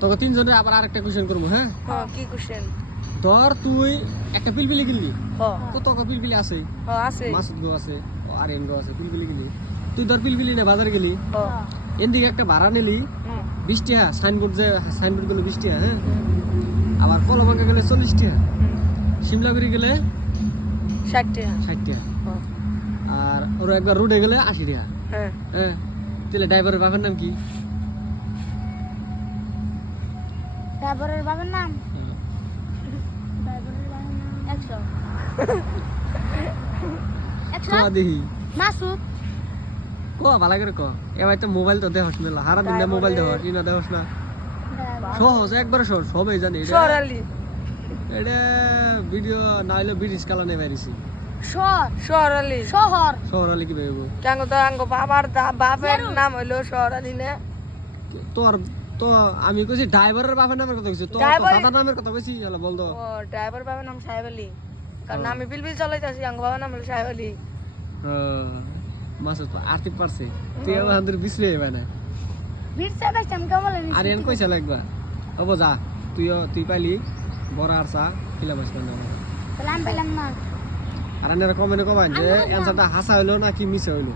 তোকে তিনজনের আবার আরেকটা কোশ্চেন করবো, হ্যাঁ? হ্যাঁ কি কোশ্চেন? ধর তুই একটা পিলপিলি কিনলি, হ্যাঁ কত পিলপিলি আছে, হ্যাঁ আছে। মাসুদ গো আছে, আরেন গো আছে, পিলপিলি কিনলি। তুই ধর পিলপিলি নে বাজারে গেলি, হ্যাঁ এদিকে একটা ভাড়া নিলি 20 টাকা, সাইনবোর্ড গেলে 20 টাকা, হ্যাঁ? আবার কলবাঙ্গা গেলে 40 টাকা, শিমলাগুড়ি গেলে 60 টাকা। 60 টাকা, হ্যাঁ আর ওরা একবার রোডে গেলে 80 টাকা, হ্যাঁ হ্যাঁ? তাহলে ড্রাইভারের বাপের নাম কি? ড্রাইভারের বাবার নাম ড্রাইভারের বাবার নাম 100 কয়া দেখি, মাসুদ ভালো করে ক। এবার তো মোবাইল তো দেহস না, হারা দিন মোবাইল দেহস, ই না দেহস না। সহজ, একবারে সহজ, সবাই জানে এটা। সরালি এটা ভিডিও না হইলে ব্রিটিশ কালানে বাইরেছি। শহর সরালি শহর শহরালি কি ভাইব? কেন তো আঙ্গ বাপের নাম হইলো সরালি না? তোর তো আমি কইছি ড্রাইভারের বাপের নামের কথা কইছি, তোর ড্রাইভার- দাদার নামের কথা কইছি, হলো বল তো। ও ড্রাইভার বাবার নাম সাহেব আলী, কারণ আমি বিলবিল চালাইতেছি, আঙ্গ বাবার নাম হলো সাহেব আলী। মাসুদ আর্থিক পারছে, তুই আমাদের বিছরে হবে না। ভিড়ছে বেশ আমি কেমন লাগে আর এন কইছিল একবার, হবো যা, তুই পাইলি বড় আর চা খিলাম আসবে না। তাহলে আমি পেলাম না আর এনারা কমেন্টে কমেন যে অ্যান্সারটা হাসা হইলো নাকি মিস হইলো।